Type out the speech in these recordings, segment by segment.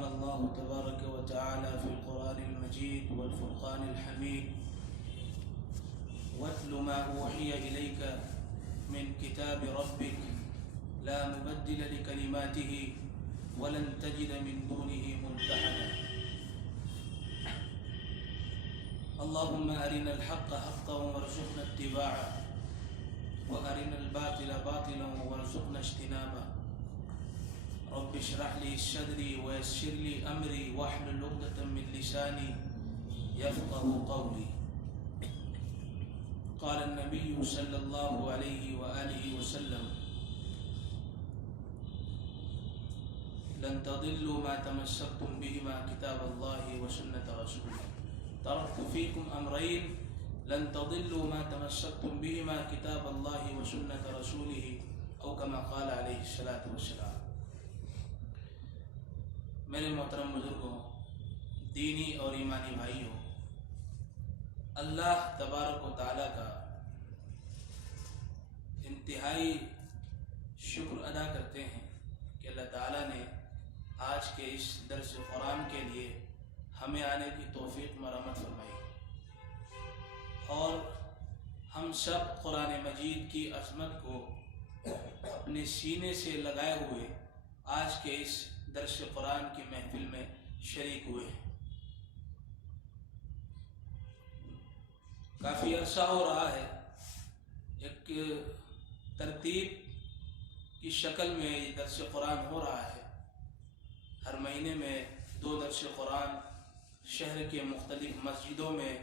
قال الله تبارك وتعالى في القرآن المجيد والفرقان الحميد واتل ما أوحي إليك من كتاب ربك لا مبدل لكلماته ولن تجد من دونه ملتحدا اللهم أرنا الحق حقا وارزقنا اتباعه وأرنا الباطل باطلا وارزقنا اجتنابه رب اشرح لي صدري ويسر لي أمري واحلل عقدة من لساني يفقه قولي. قال النبي صلى الله عليه وآله وسلم لن تضلوا ما تمسكتم بهما كتاب الله وسنة رسوله تركت فيكم أمرين لن تضلوا ما تمسكتم بهما كتاب الله وسنة رسوله أو كما قال عليه الصلاة والسلام. میرے محترم بزرگوں، دینی اور ایمانی بھائیوں، اللہ تبارک و تعالیٰ کا انتہائی شکر ادا کرتے ہیں کہ اللہ تعالیٰ نے آج کے اس درس قرآن کے لیے ہمیں آنے کی توفیق مرحمت فرمائی اور ہم سب قرآن مجید کی عظمت کو اپنے سینے سے لگائے ہوئے آج کے اس درس قرآن کی محفل میں شریک ہوئے ہیں. کافی عرصہ ہو رہا ہے ایک ترتیب کی شکل میں یہ درس قرآن ہو رہا ہے. ہر مہینے میں 2 درس قرآن شہر کے مختلف مسجدوں میں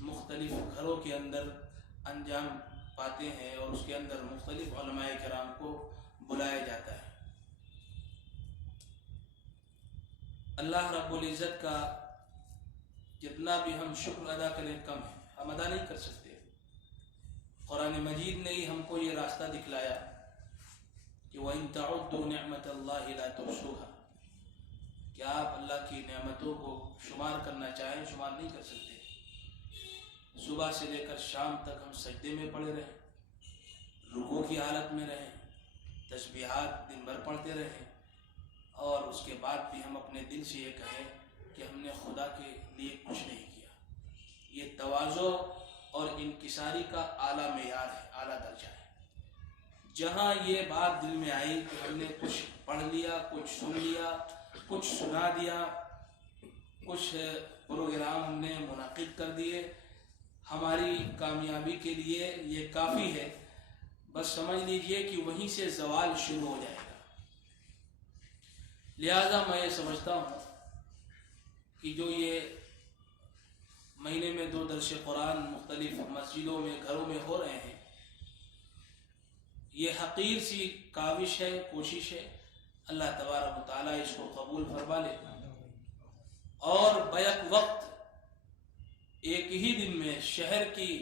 مختلف گھروں کے اندر انجام پاتے ہیں اور اس کے اندر مختلف علماء کرام کو بلایا جاتا ہے. اللہ رب العزت کا جتنا بھی ہم شکر ادا کریں کم ہے، ہم ادا نہیں کر سکتے. قرآن مجید نے ہی ہم کو یہ راستہ دکھلایا کہ وَإِن تَعُدُّوا نِعْمَةَ اللَّهِ لَا تُحْصُوهَا، کہ آپ اللہ کی نعمتوں کو شمار کرنا چاہیں شمار نہیں کر سکتے. صبح سے لے کر شام تک ہم سجدے میں پڑے رہیں، رکوع کی حالت میں رہیں، تسبیحات دن بھر پڑھتے رہیں اور اس کے بعد بھی ہم اپنے دل سے یہ کہیں کہ ہم نے خدا کے لیے کچھ نہیں کیا. یہ تواضع اور انکساری کا اعلیٰ معیار ہے، اعلیٰ درجہ ہے. جہاں یہ بات دل میں آئی کہ ہم نے کچھ پڑھ لیا، کچھ سن لیا، کچھ سنا دیا، کچھ پروگرام ہم نے منعقد کر دیے، ہماری کامیابی کے لیے یہ کافی ہے. بس سمجھ لیجئے کہ وہیں سے زوال شروع ہو جائے گا. لہذا میں یہ سمجھتا ہوں کہ جو یہ مہینے میں 2 درس قرآن مختلف مسجدوں میں گھروں میں ہو رہے ہیں، یہ حقیر سی کاوش ہے، کوشش ہے. اللہ تبارک و تعالیٰ اس کو قبول فرما لے اور بیک وقت ایک ہی دن میں شہر کی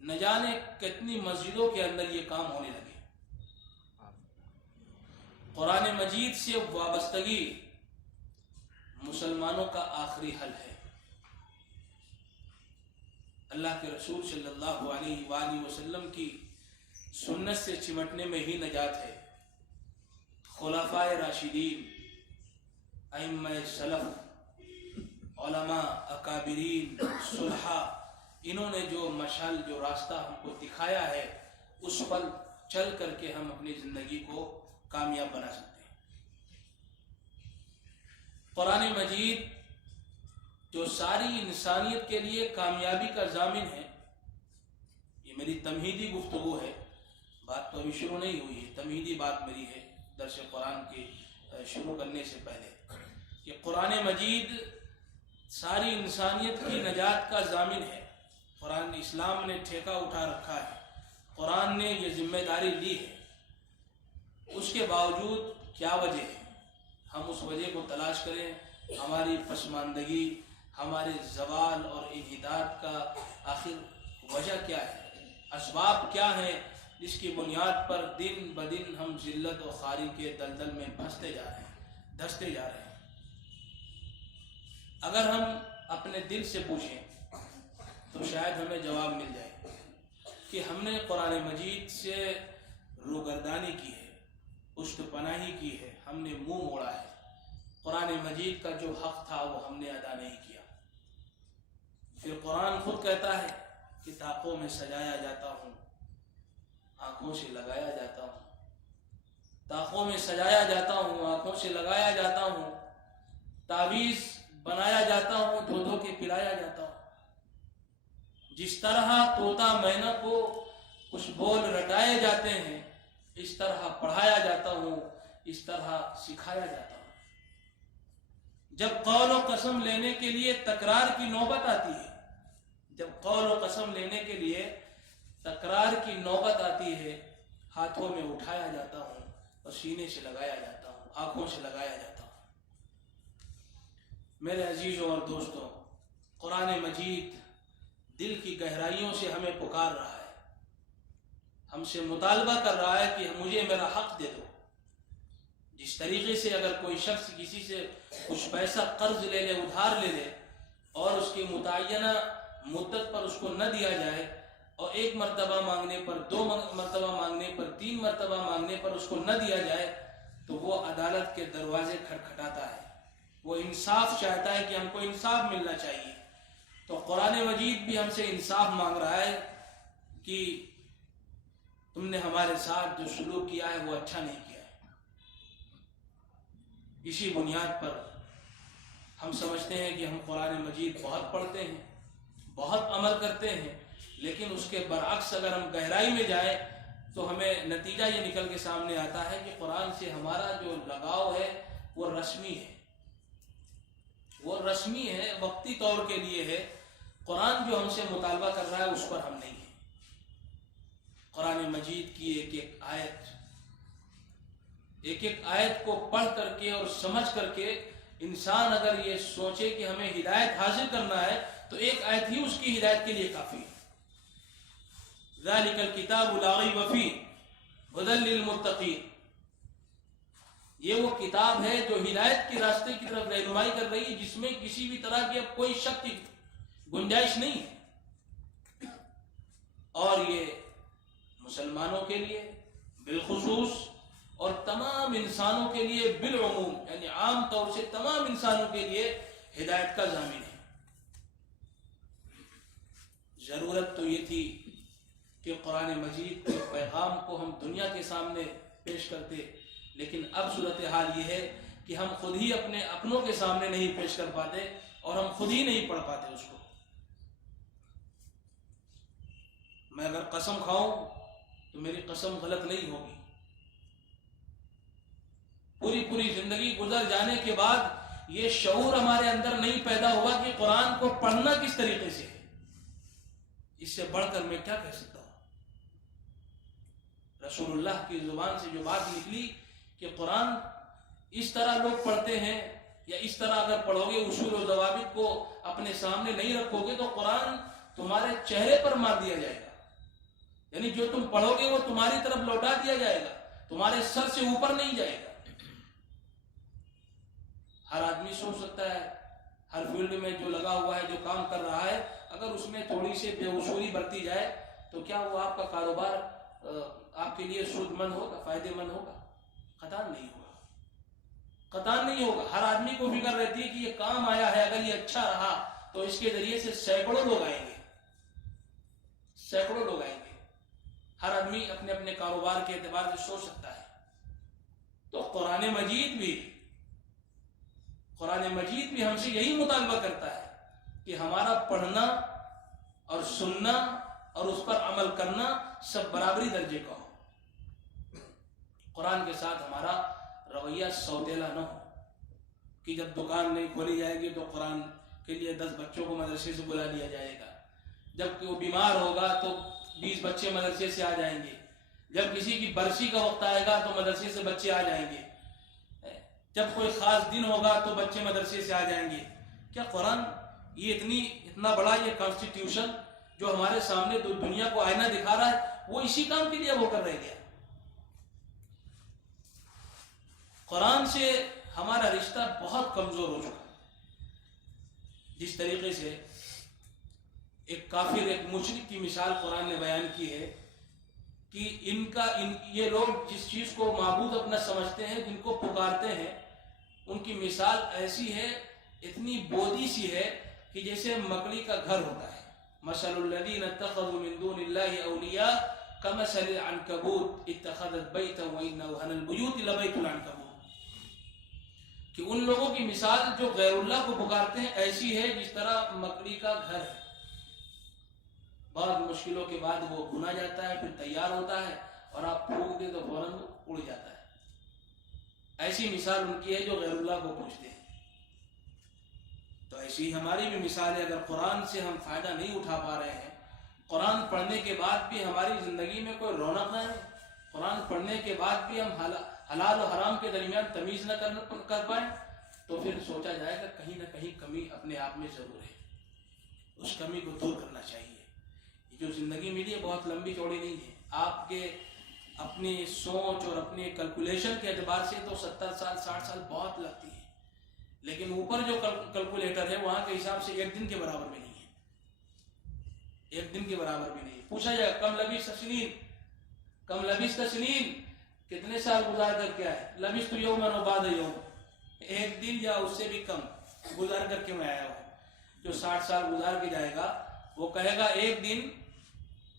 نہ جانے کتنی مسجدوں کے اندر یہ کام ہونے لگے. قرآن مجید سے وابستگی مسلمانوں کا آخری حل ہے. اللہ کے رسول صلی اللہ علیہ وآلہ وسلم کی سنت سے چمٹنے میں ہی نجات ہے. خلفائے راشدین، ائمہ سلف، علماء اکابرین، صلحاء، انہوں نے جو مشعل، جو راستہ ہم کو دکھایا ہے، اس پر چل کر کے ہم اپنی زندگی کو کامیاب بنا سکتے ہیں. قرآن مجید جو ساری انسانیت کے لیے کامیابی کا ضامن ہے، یہ میری تمہیدی گفتگو ہے، بات تو ابھی شروع نہیں ہوئی ہے، تمہیدی بات میری ہے درس قرآن کے شروع کرنے سے پہلے، کہ قرآن مجید ساری انسانیت کی نجات کا ضامن ہے. قرآن اسلام نے ٹھیکہ اٹھا رکھا ہے، قرآن نے یہ ذمہ داری لی ہے. اس کے باوجود کیا وجہ ہے؟ ہم اس وجہ کو تلاش کریں. ہماری پسماندگی، ہمارے زوال اور انحطاط کا آخر وجہ کیا ہے؟ اسباب کیا ہیں جس کی بنیاد پر دن بدن ہم ذلت و خواری کے دلدل میں دھستے جا رہے ہیں؟ اگر ہم اپنے دل سے پوچھیں تو شاید ہمیں جواب مل جائے کہ ہم نے قرآن مجید سے روگردانی کی ہے، پشت پناہی کی ہے، ہم نے منہ موڑا ہے. قرآن قرآن مجید کا جو حق تھا وہ ہم نے ادا نہیں کیا۔ پھر قرآن خود کہتا ہے کہ طاقوں میں سجایا جاتا ہوں، آنکھوں سے لگایا جاتا ہوں، طاقوں میں سجایا جاتا ہوں، آنکھوں سے لگایا جاتا ہوں، تعویذ بنایا جاتا ہوں، دھو دھو کے پلایا جاتا ہوں۔ جس طرح طوطا مینا کو کچھ بول رٹائے جاتے ہیں، اس طرح پڑھایا جاتا ہوں، اس طرح سکھایا جاتا ہوں۔ جب قول و قسم لینے کے لیے تکرار کی نوبت آتی ہے، جب قول و قسم لینے کے لیے تکرار کی نوبت آتی ہے، ہاتھوں میں اٹھایا جاتا ہوں اور سینے سے لگایا جاتا ہوں، آنکھوں سے لگایا جاتا ہوں۔ میرے عزیزوں اور دوستوں، قرآن مجید دل کی گہرائیوں سے ہمیں پکار رہا ہے، ہم سے مطالبہ کر رہا ہے کہ مجھے میرا حق دے دو۔ جس طریقے سے اگر کوئی شخص کسی سے کچھ پیسہ قرض لے لے، ادھار لے لے، اور اس کی متعینہ مدت پر اس کو نہ دیا جائے، اور ایک مرتبہ مانگنے پر، دو مرتبہ مانگنے پر، تین مرتبہ مانگنے پر اس کو نہ دیا جائے، تو وہ عدالت کے دروازے کھٹکھٹاتا ہے، وہ انصاف چاہتا ہے کہ ہم کو انصاف ملنا چاہیے۔ تو قرآن مجید بھی ہم سے انصاف مانگ رہا ہے کہ تم نے ہمارے ساتھ جو سلوک کیا ہے وہ اچھا نہیں کیا ہے۔ اسی بنیاد پر ہم سمجھتے ہیں کہ ہم قرآن مجید بہت پڑھتے ہیں، بہت عمل کرتے ہیں، لیکن اس کے برعکس اگر ہم گہرائی میں جائیں تو ہمیں نتیجہ یہ نکل کے سامنے آتا ہے کہ قرآن سے ہمارا جو لگاؤ ہے وہ رسمی ہے، وہ رسمی ہے، وقتی طور کے لیے ہے۔ قرآن جو ہم سے مطالبہ کر رہا ہے اس پر ہم نہیں ہیں۔ قرآن مجید کی ایک ایک آیت کو پڑھ کر کے اور سمجھ کر کے انسان اگر یہ سوچے کہ ہمیں ہدایت حاصل کرنا ہے تو ایک آیت ہی اس کی ہدایت کے لیے کافی ہے۔ ذالک الکتاب لا ریب فیہ ھدی للمتقین، یہ وہ کتاب ہے جو ہدایت کے راستے کی طرف رہنمائی کر رہی ہے، جس میں کسی بھی طرح کی اب کوئی شک کی گنجائش نہیں ہے، اور یہ مسلمانوں کے لیے بالخصوص اور تمام انسانوں کے لیے بالعموم، یعنی عام طور سے تمام انسانوں کے لیے ہدایت کا ضامن ہے۔ ضرورت تو یہ تھی کہ قرآن مجید کے پیغام کو ہم دنیا کے سامنے پیش کرتے، لیکن اب صورتحال یہ ہے کہ ہم خود ہی اپنے اپنوں کے سامنے نہیں پیش کر پاتے اور ہم خود ہی نہیں پڑھ پاتے اس کو۔ میں اگر قسم کھاؤں تو میری قسم غلط نہیں ہوگی۔ پوری زندگی گزر جانے کے بعد یہ شعور ہمارے اندر نہیں پیدا ہوا کہ قرآن کو پڑھنا کس طریقے سے ہے، اس سے بڑھ کر میں کیا کہہ سکتا ہوں۔ رسول اللہ کی زبان سے جو بات نکلی کہ قرآن اس طرح لوگ پڑھتے ہیں، یا اس طرح اگر پڑھو گے، اصول و ضوابط کو اپنے سامنے نہیں رکھو گے تو قرآن تمہارے چہرے پر مار دیا جائے گا، یعنی جو تم پڑھو گے وہ تمہاری طرف لوٹا دیا جائے گا، تمہارے سر سے اوپر نہیں جائے گا۔ ہر آدمی سوچ سکتا ہے، ہر فیلڈ میں جو لگا ہوا ہے، جو کام کر رہا ہے، اگر اس میں تھوڑی سی بے اصولی برتی جائے تو کیا وہ آپ کا کاروبار آپ کے لیے سود مند ہوگا، فائدے مند ہوگا؟ قطعاً نہیں ہوگا، قطعاً نہیں ہوگا۔ ہر آدمی کو فکر رہتی ہے کہ یہ کام آیا ہے، اگر یہ اچھا رہا تو اس کے ذریعے سے سینکڑوں لوگ آئیں گے، سینکڑوں لوگ آئیں گے۔ ہر آدمی اپنے اپنے کاروبار کے اعتبار سے سوچ سکتا ہے۔ تو قرآن مجید بھی ہم سے یہی مطالبہ کرتا ہے کہ ہمارا پڑھنا اور سننا اور اس پر عمل کرنا سب برابری درجے کا ہو۔ قرآن کے ساتھ ہمارا رویہ سوتیلا نہ ہو کہ جب دکان نہیں کھولی جائے گی تو قرآن کے لیے 10 بچوں کو مدرسے سے بلا لیا جائے گا، جب کہ وہ بیمار ہوگا تو 20 بچے مدرسے سے آ جائیں گے، جب کسی کی برسی کا وقت آئے گا تو مدرسے سے بچے آ جائیں گے، جب کوئی خاص دن ہوگا تو بچے مدرسے سے آ جائیں گے۔ کیا قرآن یہ اتنا بڑا یہ کانسٹیٹیوشن جو ہمارے سامنے دنیا کو آئینہ دکھا رہا ہے، وہ اسی کام کے لیے وہ کر رہ گیا؟ قرآن سے ہمارا رشتہ بہت کمزور ہو چکا ہے۔ جس طریقے سے ایک کافر، ایک مشرک کی مثال قرآن نے بیان کی ہے کہ یہ لوگ جس چیز کو معبود اپنا سمجھتے ہیں، جن کو پکارتے ہیں، ان کی مثال ایسی ہے، اتنی بودی سی ہے کہ جیسے مکڑی کا گھر ہوتا ہے. مثل الذین اتخذوا من دون اللہ اولیاء کمثل العنکبوت اتخذت بیتا وان اوہن البیوت لبیت العنکبوت. کہ ان لوگوں کی مثال جو غیر اللہ کو پکارتے ہیں ایسی ہے جس طرح مکڑی کا گھر ہے. بہت مشکلوں کے بعد وہ بنا جاتا ہے، پھر تیار ہوتا ہے اور آپ پھونک دیں تو فوراً اڑ جاتا ہے. ایسی مثال ان کی ہے جو غیر اللہ کو پوجتے ہیں. تو ایسی ہماری بھی مثال ہے. اگر قرآن سے ہم فائدہ نہیں اٹھا پا رہے ہیں، قرآن پڑھنے کے بعد بھی ہماری زندگی میں کوئی رونق نہ ہے، قرآن پڑھنے کے بعد بھی ہم حلال و حرام کے درمیان تمیز نہ کر پائیں، تو پھر سوچا جائے گا کہیں نہ کہیں کمی اپنے آپ میں ضرور ہے. اس کمی کو دور کرنا چاہیے. یہ جو زندگی ملی ہے بہت لمبی چوڑی نہیں ہے. آپ کے اپنی سوچ اور اپنے کیلکولیشن کے اعتبار سے تو 70 سال 60 سال بہت لگتی ہے، لیکن اوپر جو کیلکولیٹر ہے وہاں کے حساب سے ایک دن کے برابر بھی نہیں ہے. ایک دن کے برابر بھی نہیں. پوچھا جائے کم لبثت سنین، کتنے سال گزار کر کے آئے؟ لبثت یوما و بعد یوم، ایک دن یا اس سے بھی کم گزار کر کے میں آیا ہوں. جو 60 سال گزار کے جائے گا وہ کہے گا ایک دن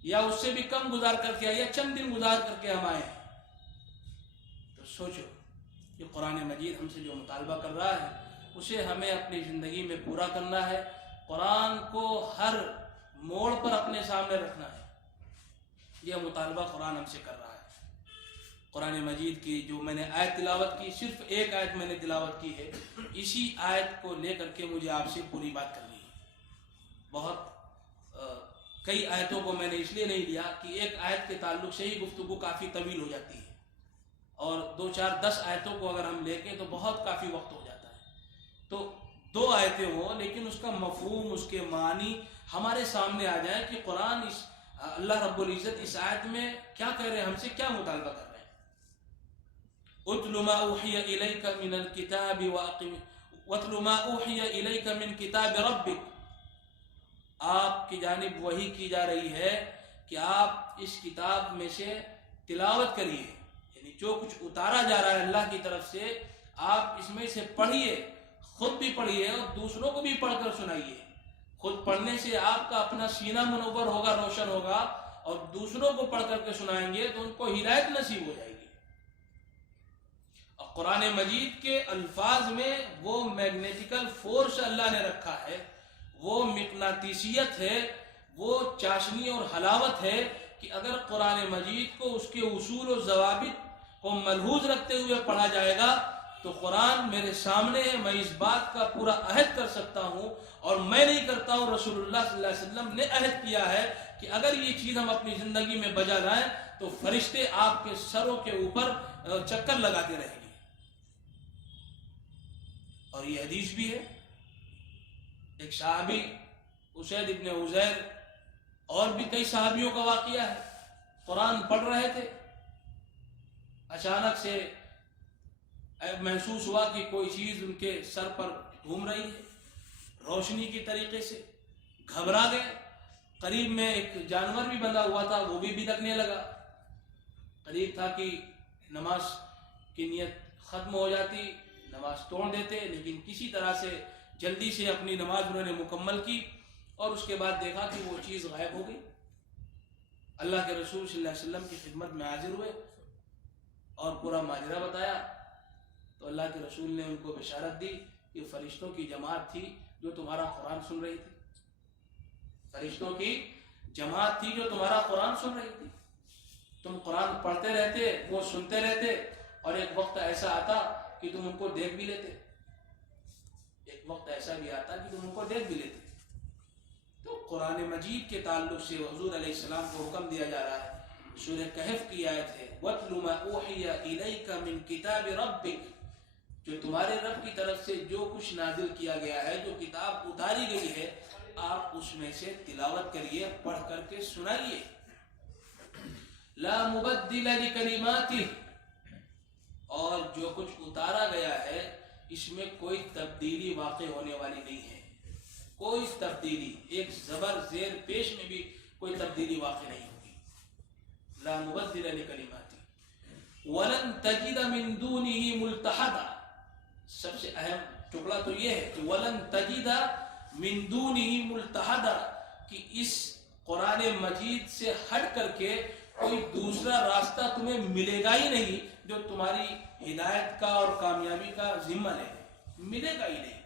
یا اس سے بھی کم گزار کر کے آئے، یا چند دن گزار کر کے ہم آئے ہیں. تو سوچو کہ قرآن مجید ہم سے جو مطالبہ کر رہا ہے اسے ہمیں اپنی زندگی میں پورا کرنا ہے. قرآن کو ہر موڑ پر اپنے سامنے رکھنا ہے. یہ مطالبہ قرآن ہم سے کر رہا ہے. قرآن مجید کی جو میں نے آیت تلاوت کی، صرف ایک آیت میں نے تلاوت کی ہے، اسی آیت کو لے کر کے مجھے آپ سے پوری بات کرنی ہے. بہت کئی آیتوں کو میں نے اس لیے نہیں لیا کہ ایک آیت کے تعلق سے ہی گفتگو کافی طویل ہو جاتی ہے، اور 2 4 10 آیتوں کو اگر ہم لے کے تو بہت کافی وقت ہو جاتا ہے. تو 2 آیتیں ہوں لیکن اس کا مفہوم، اس کے معنی ہمارے سامنے آ جائے کہ قرآن اللہ رب العزت اس آیت میں کیا کہہ رہے ہیں، ہم سے کیا مطالبہ کر رہے ہیں. اتل ما اوحی الیک من الکتاب واتل ما اوحی الیک من کتاب ربک. آپ کی جانب وحی کی جا رہی ہے کہ آپ اس کتاب میں سے تلاوت کریے، یعنی جو کچھ اتارا جا رہا ہے اللہ کی طرف سے آپ اس میں سے پڑھیے، خود بھی پڑھیے اور دوسروں کو بھی پڑھ کر سنائیے. خود پڑھنے سے آپ کا اپنا سینہ منور ہوگا، روشن ہوگا، اور دوسروں کو پڑھ کر کے سنائیں گے تو ان کو ہدایت نصیب ہو جائے گی. اور قرآن مجید کے الفاظ میں وہ میگنیٹیکل فورس اللہ نے رکھا ہے، وہ مقناطیسیت ہے، وہ چاشنی اور حلاوت ہے کہ اگر قرآن مجید کو اس کے اصول و ضوابط کو ملحوظ رکھتے ہوئے پڑھا جائے گا تو قرآن میرے سامنے ہے. میں اس بات کا پورا عہد کر سکتا ہوں، اور میں نہیں کرتا ہوں، رسول اللہ صلی اللہ علیہ وسلم نے عہد کیا ہے کہ اگر یہ چیز ہم اپنی زندگی میں بجا لائیں تو فرشتے آپ کے سروں کے اوپر چکر لگاتے رہیں گے. اور یہ حدیث بھی ہے. ایک صحابی اسید ابن عزیر اور بھی کئی صحابیوں کا واقعہ ہے، قرآن پڑھ رہے تھے، اچانک سے محسوس ہوا کہ کوئی چیز ان کے سر پر گھوم رہی ہے روشنی کی طریقے سے. گھبرا گئے. قریب میں ایک جانور بھی بندھا ہوا تھا، وہ بھی بھٹکنے لگا. قریب تھا کہ نماز کی نیت ختم ہو جاتی، نماز توڑ دیتے، لیکن کسی طرح سے جلدی سے اپنی نماز انہوں نے مکمل کی، اور اس کے بعد دیکھا کہ وہ چیز غائب ہو گئی. اللہ کے رسول صلی اللہ علیہ وسلم کی خدمت میں حاضر ہوئے اور پورا ماجرا بتایا. تو اللہ کے رسول نے ان کو بشارت دی کہ فرشتوں کی جماعت تھی جو تمہارا قرآن سن رہی تھی. فرشتوں کی جماعت تھی جو تمہارا قرآن سن رہی تھی. تم قرآن پڑھتے رہتے، وہ سنتے رہتے، اور ایک وقت ایسا آتا کہ تم ان کو دیکھ بھی لیتے. ایک وقت ایسا بھی آتا کہ تم ان کو دیکھ بھی لیتے. تو قرآن مجید کے تعلق سے حضور علیہ السلام کو حکم دیا جا رہا ہے. سورہ کہف کی آیت ہے وَاتْلُ مَا أُوحِيَ إِلَيْكَ مِن كِتَابِ رَبِّكَ. جو تمہارے رب کی طرف سے جو کچھ نازل کیا گیا ہے، جو کتاب اتاری گئی ہے، آپ اس میں سے تلاوت کریے، پڑھ کر کے سنائیے. لا مبدل لکلماتہ. اور جو کچھ اتارا گیا ہے اس میں کوئی تبدیلی واقع ہونے والی نہیں ہے. کوئی تبدیلی، ایک زبر زیر پیش میں بھی کوئی تبدیلی واقع نہیں ہوگی. لا مبدل لکلماتہ وَلَن تَجِدَ مِن دُونِهِ مُلْتَحَدًا. سب سے اہم ٹکڑا تو یہ ہے کہ وَلَن تَجِدَ مِن دُونِهِ مُلْتَحَدًا، کہ اس قرآن مجید سے ہٹ کر کے کوئی دوسرا راستہ تمہیں ملے گا ہی نہیں جو تمہاری ہدایت کا اور کامیابی کا ذمہ لے، ملے گا ہی نہیں۔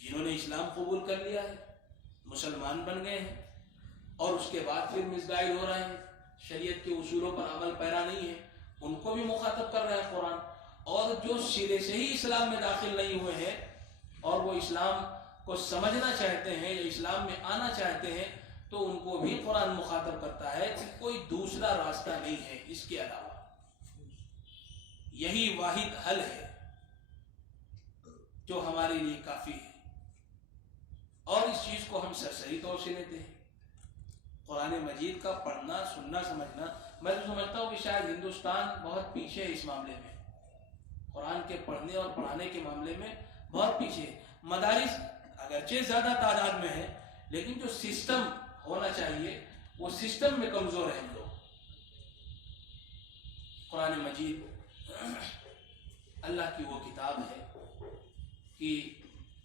جنہوں نے اسلام قبول کر لیا ہے، مسلمان بن گئے ہیں، اور اس کے بعد پھر مسگائیڈ ہو رہے ہیں، شریعت کے اصولوں پر عمل پیرا نہیں ہے، ان کو بھی مخاطب کر رہا ہے قرآن۔ اور جو سرے سے ہی اسلام میں داخل نہیں ہوئے ہیں اور وہ اسلام کو سمجھنا چاہتے ہیں یا اسلام میں آنا چاہتے ہیں، تو ان کو بھی قرآن مخاطب کرتا ہے کہ کوئی دوسرا راستہ نہیں ہے اس کے علاوہ، یہی واحد حل ہے جو ہمارے لیے کافی ہے۔ اور اس چیز کو ہم سرسری طور سے لیتے ہیں۔ قرآن مجید کا پڑھنا، سننا، سمجھنا، میں تو سمجھتا ہوں کہ شاید ہندوستان بہت پیچھے ہے اس معاملے میں، قرآن کے پڑھنے اور پڑھانے کے معاملے میں بہت پیچھے ہے۔ مدارس اگرچہ زیادہ تعداد میں ہے، لیکن جو سسٹم ہونا چاہیے وہ سسٹم میں کمزور ہیں لوگ۔ قرآن مجید اللہ کی وہ کتاب ہے کہ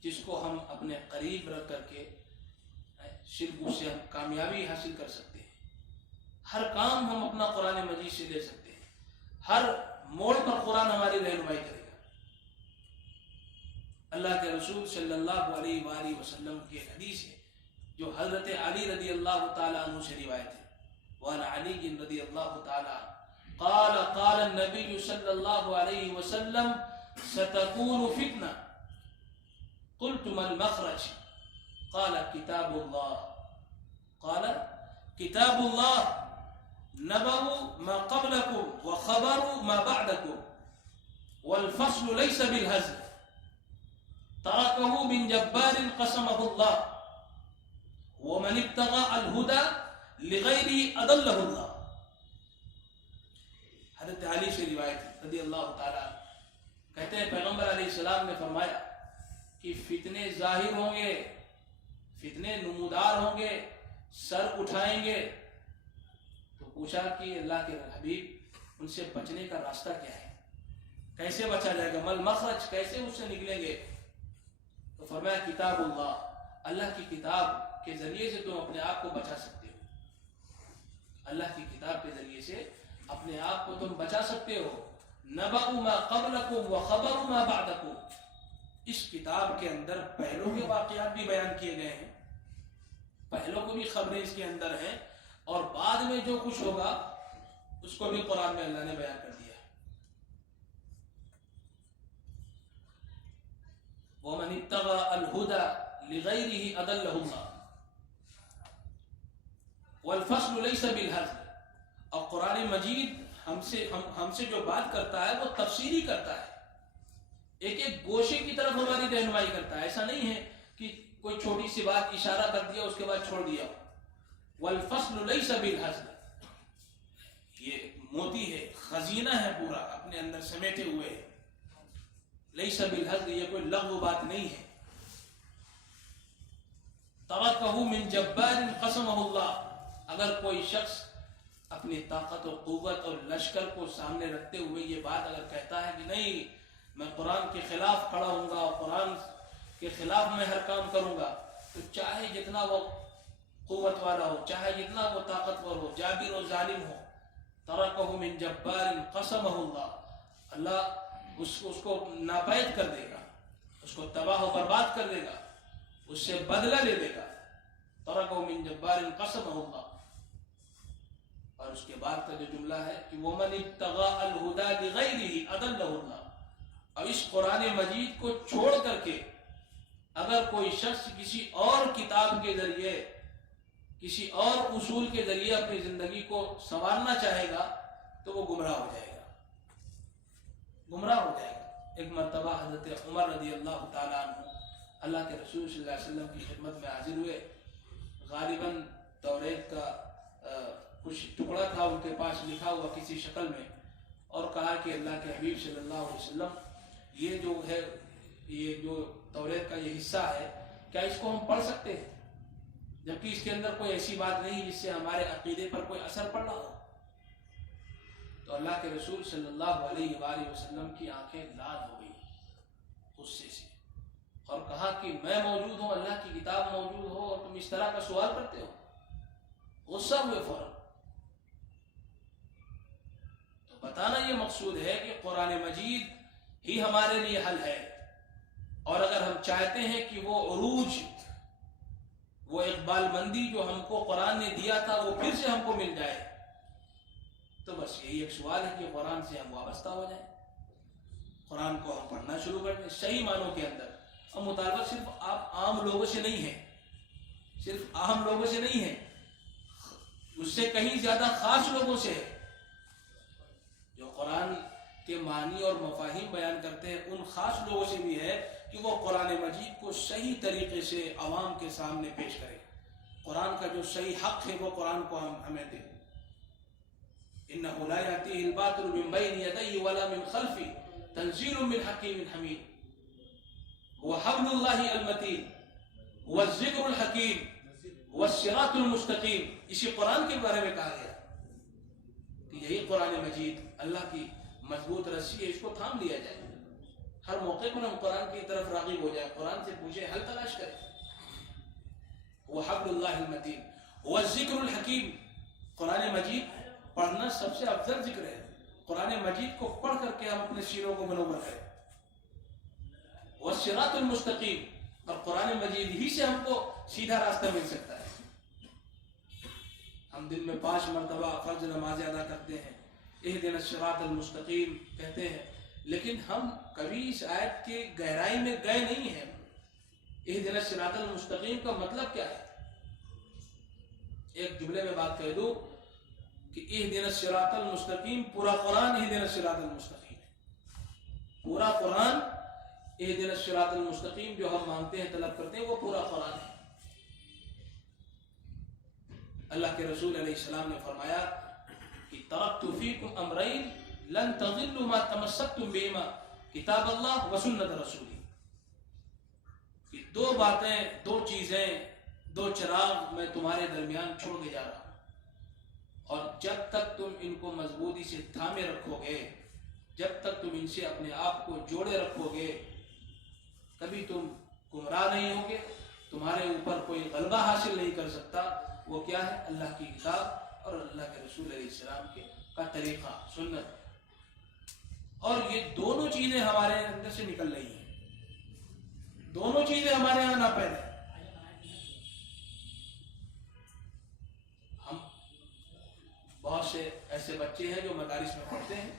جس کو ہم اپنے قریب رکھ کر کے شرک سے ہم کامیابی حاصل کر سکتے ہیں۔ ہر کام ہم اپنا قرآن مجید سے لے سکتے ہیں، ہر موڑ پر قرآن ہماری رہنمائی کرے گا۔ اللہ کے رسول صلی اللہ علیہ وآلہ وسلم کی ایک حدیث ہے جو حضرت علی رضی اللہ تعالیٰ عنہ سے روایت ہے، وعن علی رضی اللہ تعالیٰ قال قال النبی صلی اللہ علیہ وسلم ستكون فتنہ قلت ما المخرج قال كتاب الله قال كتاب الله نبأ ما قبلكم وخبر ما بعدكم والفصل ليس بالهزل تركه من جبار قسمه الله ومن ابتغى الهدى لغيره أضله الله۔ حضرت علی سے روایت رضی اللہ تعالیٰ کہتے ہیں پیغمبر علیہ السلام نے فرمایا کہ فتنے ظاہر ہوں گے، فتنے نمودار ہوں گے، سر اٹھائیں گے۔ تو پوچھا کہ اللہ کے حبیب ان سے بچنے کا راستہ کیا ہے، کیسے بچا جائے گا، مل مخرج، کیسے اس سے نکلیں گے؟ تو فرمایا کتاب اللہ، اللہ کی کتاب کے ذریعے سے تم اپنے آپ کو بچا سکتے ہو، اللہ کی کتاب کے ذریعے سے اپنے آپ کو تم بچا سکتے ہو۔ نبأ ما قبلکم وخبر ما بعدکم، اس کتاب کے اندر پہلوں کے واقعات بھی بیان کیے گئے ہیں، پہلوں کو بھی خبریں اس کے اندر ہیں، اور بعد میں جو کچھ ہوگا اس کو بھی قرآن میں اللہ نے بیان کر دیا ہے۔ وَمَنِ ابْتَغَى الْهُدَى لِغَيْرِهِ أَضَلَّهُ اللَّهُ وَالْفَصْلُ لَيْسَ بِالْهَزْلِ۔ اور قرآن مجید ہم سے جو بات کرتا ہے وہ تفسیری کرتا ہے، ایک ایک گوشے کی طرف ہماری رہنمائی کرتا ہے۔ ایسا نہیں ہے کہ کوئی چھوٹی سی بات اشارہ کر دیا اس کے بعد چھوڑ دیا۔ والفصل لیس بالہزل، یہ موتی ہے، خزینہ ہے، پورا اپنے اندر سمیٹے ہوئے ہے۔ لیس بالہزل، یہ کوئی لغو بات نہیں ہے۔ ترکہ من جبار قسمہ اللہ، اگر کوئی شخص اپنی طاقت و قوت اور لشکر کو سامنے رکھتے ہوئے یہ بات اگر کہتا ہے کہ نہیں میں قرآن کے خلاف کھڑا ہوں گا اور قرآن کے خلاف میں ہر کام کروں گا، تو چاہے جتنا وہ قوت والا ہو، چاہے جتنا وہ طاقتور ہو، جابر و ظالم ہو، ترکہ من جبار قسمہ اللہ، اللہ اس کو ناپید کر دے گا، اس کو تباہ و برباد کر دے گا، اس سے بدلہ لے لے گا۔ ترکہ من جبار قسمہ اللہ۔ اور اس کے بعد کا جو جملہ ہے کہ وَمَنِ ابْتَغَى الْهُدَى لِغَيْرِهِ أَضَلَّهُ اللَّهُ۔ اور اس قرآن مجید کو چھوڑ کر کے اگر کوئی شخص کسی اور کتاب کے ذریعے، کسی اور اصول کے ذریعے اپنی زندگی کو سنوارنا چاہے گا تو وہ گمراہ ہو جائے گا، گمراہ ہو جائے گا۔ ایک مرتبہ حضرت عمر رضی اللہ تعالیٰ عنہ اللہ کے رسول صلی اللہ علیہ وسلم کی خدمت میں حاضر ہوئے، غالباً توریت کا کچھ ٹکڑا تھا ان کے پاس لکھا ہوا کسی شکل میں، اور کہا کہ اللہ کے حبیب صلی اللہ علیہ وسلم یہ جو ہے، یہ جو توریت کا یہ حصہ ہے، کیا اس کو ہم پڑھ سکتے ہیں، جبکہ اس کے اندر کوئی ایسی بات نہیں جس سے ہمارے عقیدے پر کوئی اثر پڑ رہا ہو؟ تو اللہ کے رسول صلی اللہ علیہ وآلہ وسلم کی آنکھیں لال ہو گئی غصے سے، اور کہا کہ میں موجود ہوں، اللہ کی کتاب موجود ہو اور تم اس طرح کا سوال کرتے ہو؟ غصہ ہوئے فوراً۔ تو بتانا یہ مقصود ہے کہ قرآن مجید ہی ہمارے لیے حل ہے، اور اگر ہم چاہتے ہیں کہ وہ عروج، وہ اقبال مندی جو ہم کو قرآن نے دیا تھا وہ پھر سے ہم کو مل جائے، تو بس یہی ایک سوال ہے کہ قرآن سے ہم وابستہ ہو جائیں، قرآن کو ہم پڑھنا شروع کر دیں صحیح معنوں کے اندر۔ اور مطالبہ صرف آپ عام لوگوں سے نہیں ہے، صرف عام لوگوں سے نہیں ہے، اس سے کہیں زیادہ خاص لوگوں سے ہے، جو قرآن کے معنی اور مفاہیم بیان کرتے ہیں، ان خاص لوگوں سے بھی ہے کہ وہ قرآن مجید کو صحیح طریقے سے عوام کے سامنے پیش کرے، قرآن کا جو صحیح حق ہے وہ قرآن کو ہمیں دے۔ إِنَّهُ لَا يَأْتِيهِ الْبَاطِلُ مِنْ بَيْنِ يَدَيْهِ وَلَا مِنْ خَلْفِهِ تَنزِيلٌ مِنْ حَكِيمٍ حَمِيدٍ وَحَبْلُ اللَّهِ الْمَتِينُ وَالذِّكْرُ الْحَكِيمُ وَالصِّرَاطُ الْمُسْتَقِيمُ۔ اسی قرآن کے بارے میں کہا گیا کہ یہی قرآن مجید اللہ کی مضبوط رسی ہے، اس کو تھام لیا جائے، ہر موقع پر ہم قرآن کی طرف راغب ہو جائیں، قرآن سے پوچھیں، حل تلاش کریں۔ وَحَبْلُ اللَّهِ الْمَتِينُ وَالذِّكْرُ الْحَكِيمُ، قرآن مجید پڑھنا سب سے افضل ذکر ہے، قرآن مجید کو پڑھ کر کے ہم اپنے سینوں کو منور کریں۔ والصراط المستقیم، اور قرآن مجید ہی سے ہم کو سیدھا راستہ مل سکتا ہے۔ ہم دن میں 5 مرتبہ فرض نماز ادا کرتے ہیں، اہدنا الصراط المستقیم کہتے ہیں، لیکن ہم کبھی اس آیت کی گہرائی میں گئے نہیں ہیں۔ اہدنا الصراط المستقیم کا مطلب کیا ہے؟ ایک جملے میں بات کہہ دوں کہ اہدنا الصراط المستقیم، پورا قرآن اہدنا الصراط المستقیم ہے، پورا قرآن اہدنا الصراط المستقیم جو ہم مانگتے ہیں، طلب کرتے ہیں، وہ پورا قرآن ہے۔ اللہ کے رسول علیہ السلام نے فرمایا کہ ترکت فیکم امرین لن تضلوا ما تمسکتم بہما کتاب اللہ و سنت رسولی، کہ 2 باتیں، 2 چیزیں، 2 چراغ میں تمہارے درمیان چھوڑ کے جا رہا ہوں، اور جب تک تم ان کو مضبوطی سے تھامے رکھو گے، جب تک تم ان سے اپنے آپ کو جوڑے رکھو گے، کبھی تم گمراہ نہیں ہوگے، تمہارے اوپر کوئی غلبہ حاصل نہیں کر سکتا۔ وہ کیا ہے؟ اللہ کی کتاب اور اللہ کے رسول علیہ السلام کا طریقہ، سنت۔ اور یہ دونوں چیزیں ہمارے اندر سے نکل رہی ہیں، دونوں چیزیں ہمارے یہاں ناپید ہیں۔ ہم بہت سے ایسے بچے ہیں جو مدارس میں پڑھتے ہیں،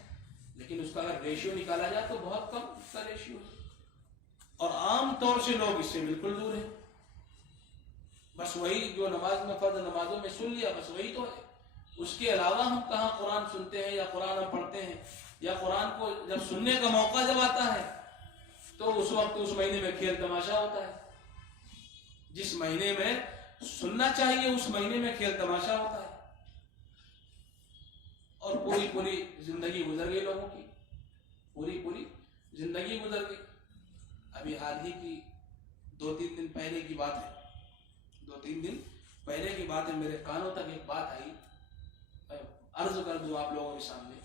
لیکن اس کا اگر ریشیو نکالا جائے تو بہت کم اس کا ریشیو ہے، اور عام طور سے لوگ اس سے بالکل دور ہیں۔ بس وہی جو نماز میں، فرض نمازوں میں سن لیا، بس وہی تو ہے، اس کے علاوہ ہم کہاں قرآن سنتے ہیں یا قرآن ہم پڑھتے ہیں، یا قرآن کو جب سننے کا موقع جب آتا ہے تو اس وقت اس مہینے میں کھیل تماشا ہوتا ہے، جس مہینے میں سننا چاہیے اس مہینے میں کھیل تماشا ہوتا ہے، اور پوری زندگی گزر گئی لوگوں کی، پوری زندگی گزر گئی۔ ابھی حال ہی کی 2-3 دن پہلے کی بات ہے، 2-3 دن پہلے کی بات ہے، میرے کانوں تک ایک بات آئی، عرض کر دوں آپ لوگوں کے سامنے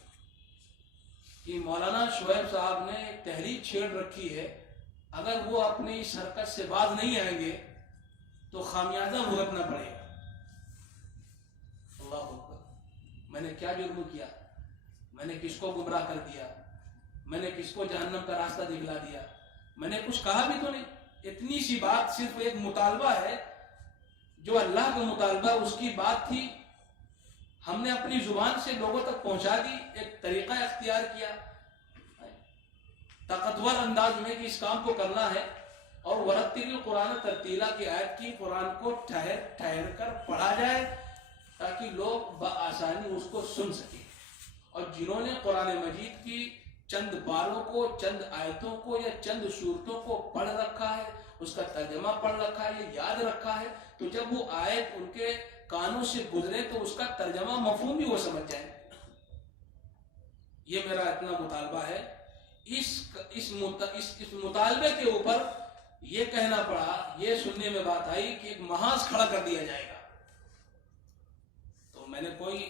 کہ مولانا شعیب صاحب نے ایک تحریک چھیڑ رکھی ہے، اگر وہ اپنی اس حرکت سے باز نہیں آئیں گے تو خامیازہ بھگتنا پڑے گا۔ اللہ اکبر، میں نے کیا جرم کیا؟ میں نے کس کو گمراہ کر دیا؟ میں نے کس کو جہنم کا راستہ دکھلا دیا؟ میں نے کچھ کہا بھی تو نہیں، اتنی سی بات، صرف ایک مطالبہ ہے، جو اللہ کا مطالبہ اس کی بات تھی، ہم نے اپنی زبان سے لوگوں تک پہنچا دی، ایک طریقہ اختیار کیا طاقتور انداز میں کہ اس کام کو کرنا ہے، اور ورتل القرآن ترتیلا کی آیت کی، قرآن کو ٹھہر کر پڑھا جائے تاکہ لوگ بآسانی اس کو سن سکیں، اور جنہوں نے قرآن مجید کی چند پاروں کو، چند آیتوں کو یا چند صورتوں کو پڑھ رکھا ہے، اس کا ترجمہ پڑھ رکھا ہے، یہ یاد رکھا ہے، تو جب وہ آیت ان کے کانوں سے گزرے تو اس کا ترجمہ مفہوم بھی وہ سمجھ جائیں۔ یہ میرا اتنا مطالبہ ہے۔ اس مطالبے کے اوپر یہ کہنا پڑا، یہ سننے میں بات آئی کہ ایک محاذ کھڑا کر دیا جائے گا، تو میں نے کوئی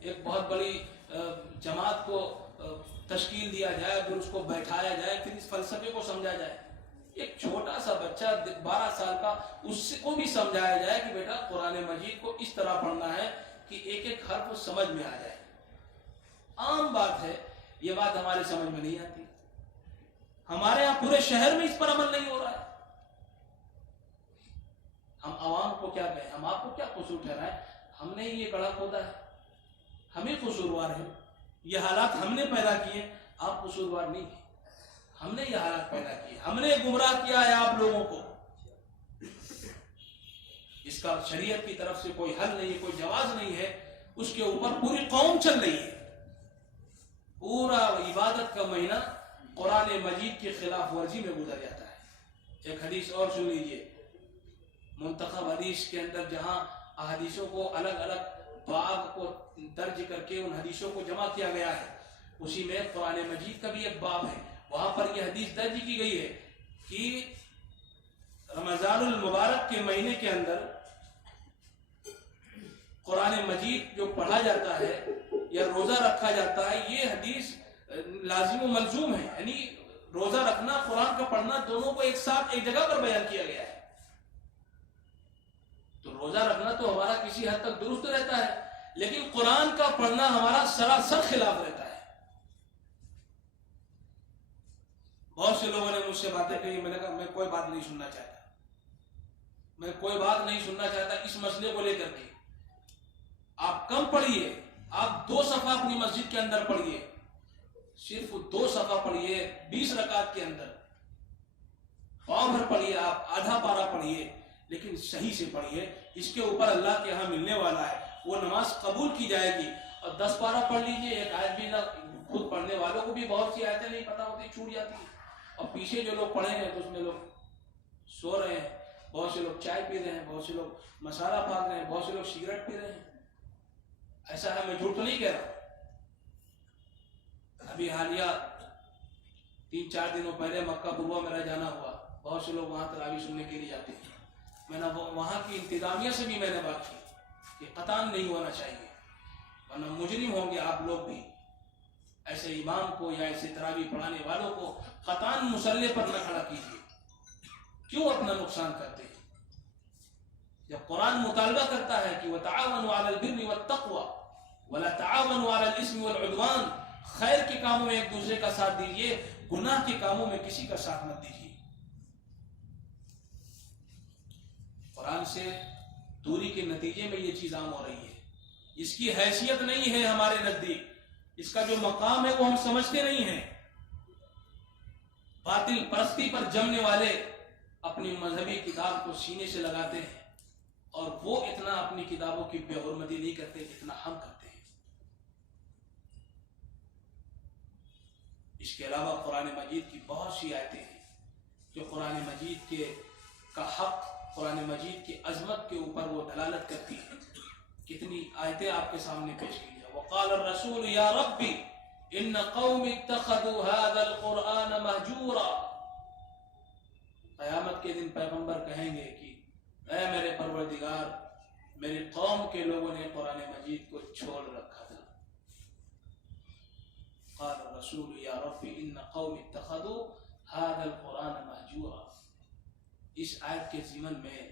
ایک بہت بڑی جماعت کو تشکیل دیا جائے، پھر اس کو بیٹھایا جائے، پھر اس فلسفے کو سمجھا جائے. ایک چھوٹا سا بچہ 12 سال کا، اس کو بھی سمجھایا جائے کہ بیٹا قرآن مجید کو اس طرح پڑھنا ہے کہ ایک ایک حرف سمجھ میں آ جائے. عام بات ہے، یہ بات ہمارے سمجھ میں نہیں آتی. ہمارے ہاں پورے شہر میں اس پر عمل نہیں ہو رہا ہے. ہم عوام کو کیا کہیں، ہم آپ کو کیا قصور ٹھہرائیں؟ ہم نے یہ گڑھا کھودا ہے، ہمیں قصوروار ہیں. یہ حالات ہم نے پیدا کیے، آپ قصوروار نہیں ہیں. ہم نے یہ حالات پیدا کیے، ہم نے گمراہ کیا ہے آپ لوگوں کو. اس کا شریعت کی طرف سے کوئی حل نہیں ہے، کوئی جواز نہیں ہے. اس کے اوپر پوری قوم چل رہی ہے. پورا عبادت کا مہینہ قرآن مجید کی خلاف ورزی میں گزر جاتا ہے. ایک حدیث اور سن لیجیے، منتخب حدیث کے اندر جہاں احادیثوں کو الگ الگ باب کو درج کر کے ان حدیثوں کو جمع کیا گیا ہے، اسی میں قرآن مجید کا بھی ایک باب ہے. وہاں پر یہ حدیث درج کی گئی ہے کہ رمضان المبارک کے مہینے کے اندر قرآن مجید جو پڑھا جاتا ہے یا روزہ رکھا جاتا ہے، یہ حدیث لازم و ملزوم ہے. یعنی روزہ رکھنا، قرآن کا پڑھنا، دونوں کو ایک ساتھ ایک جگہ پر بیان کیا گیا ہے. تو روزہ رکھنا تو ہمارا کسی حد تک درست رہتا ہے، لیکن قرآن کا پڑھنا ہمارا سراسر خلاف رہتا ہے. بہت سے لوگوں نے مجھ سے باتیں کہی، میں نے کہا میں کوئی بات نہیں سننا چاہتا، میں کوئی بات نہیں سننا چاہتا اس مسئلے کو لے کر کے. آپ کم پڑھیے، آپ 2 صفحہ اپنی مسجد کے اندر پڑھیے، صرف 2 صفحہ پڑھیے 20 رکعت کے اندر. پاؤں بھر پڑھیے، آپ آدھا پارہ پڑھیے، لیکن صحیح سے پڑھیے. اس کے اوپر اللہ کے ہاں ملنے والا ہے، وہ نماز قبول کی جائے گی. اور 10 پارہ پڑھ لیجیے، ایک آیت بھی نہ، خود پڑھنے والوں کو بھی بہت سی آیتیں نہیں پتہ ہوتی، چھوٹ جاتی ہیں. اور پیچھے جو لوگ پڑھے ہیں تو اس میں لوگ سو رہے ہیں، بہت سے لوگ چائے پی رہے ہیں، بہت سے لوگ مسالہ پھاک رہے ہیں، بہت سے لوگ سگریٹ پی رہے ہیں. ایسا ہے، میں جھوٹ تو نہیں کہہ رہا. ابھی حالیہ 3-4 دنوں پہلے مکہ پوروا میرا جانا ہوا. بہت سے لوگ وہاں تراویح سننے کے لیے جاتے ہیں. میں نے وہاں کی انتظامیہ سے بھی میں نے بات کی کہ قطعاً نہیں ہونا چاہیے، ورنہ مجرم ہوں گے آپ لوگ بھی. ایسے امام کو یا ایسے تراویح پڑھانے والوں کو قطعاً مصلی پر نہ کھڑا کیجیے. کیوں اپنا نقصان کرتے ہیں؟ جب قرآن مطالبہ کرتا ہے کہ وَتَعَاوَنُوا عَلَى الْبِرِّ وَالتَّقْوَى وَلَا تَعَاوَنُوا عَلَى الْإِثْمِ وَالْعُدْوَانِ، خیر کے کاموں میں ایک دوسرے کا ساتھ دیجیے، گناہ کے کاموں میں کسی کا ساتھ مت دیجیے. قرآن سے دوری کے نتیجے میں یہ چیز عام ہو رہی ہے. اس کی حیثیت نہیں ہے ہمارے نزدیک، اس کا جو مقام ہے وہ ہم سمجھتے نہیں ہیں. باطل پرستی پر جمنے والے اپنی مذہبی کتاب کو سینے سے لگاتے ہیں، اور وہ اتنا اپنی کتابوں کی بے حرمتی نہیں کرتے جتنا ہم کرتے ہیں. اس کے علاوہ قرآن مجید کی بہت سی آیتیں ہیں جو قرآن مجید کے کا حق، قرآن مجید کی عظمت کے اوپر وہ دلالت کرتی ہیں. کتنی آیتیں آپ کے سامنے پیش کی ہیں. وقال الرسول یا ربی ان قوم اتخذوا هذا القرآن مہجورا. قیامت کے دن پیغمبر کہیں گے کہ اے میرے پروردگار، میری قوم کے لوگوں نے قرآن مجید کو چھوڑ رکھا تھا. قال الرسول یا ربی ان قوم اتخذوا هذا القرآن مہجورا. اس آیت کے ضمن میں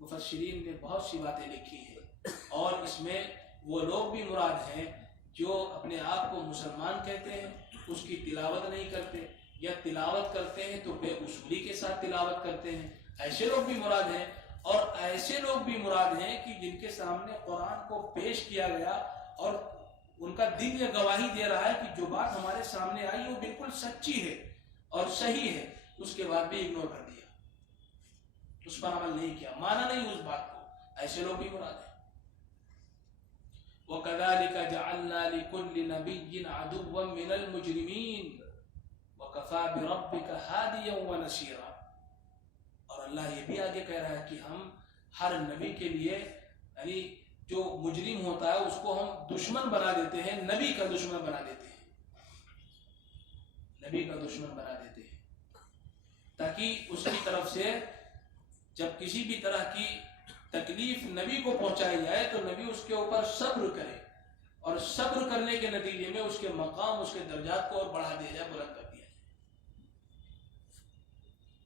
مفسرین نے بہت سی باتیں لکھی ہیں، اور اس میں وہ لوگ بھی مراد ہیں جو اپنے آپ کو مسلمان کہتے ہیں، اس کی تلاوت نہیں کرتے، یا تلاوت کرتے ہیں تو بے اصولی کے ساتھ تلاوت کرتے ہیں. ایسے لوگ بھی مراد ہیں. اور ایسے لوگ بھی مراد ہیں کہ جن کے سامنے قرآن کو پیش کیا گیا اور ان کا دل یہ گواہی دے رہا ہے کہ جو بات ہمارے سامنے آئی وہ بالکل سچی ہے اور صحیح ہے، اس کے بعد بھی اگنور کر دیا، اس پر عمل نہیں کیا، مانا نہیں اس بات کو. ایسے لوگ بھی مراد ہیں. وَكَذَلِكَ جَعَلْنَا لِكُلِّ نَبِيٍّ عَدُوًّا مِّنَ الْمُجْرِمِينَ وَكَفَى بِرَبِّكَ هَادِيًا وَنَصِيرًا. اور اللہ یہ بھی آگے کہہ رہا ہے کہ ہم ہر نبی کے لیے، یعنی جو مجرم ہوتا ہے اس کو ہم دشمن بنا دیتے ہیں، نبی کا دشمن بنا دیتے ہیں، نبی کا دشمن بنا دیتے ہیں، تاکہ اس کی طرف سے جب کسی بھی طرح کی تکلیف نبی کو پہنچائی جائے تو نبی اس کے اوپر صبر کرے اور صبر کرنے کے نتیجے میں اس کے مقام، اس کے درجات کو اور بڑھا دیا جائے، بلند کر دیا جائے۔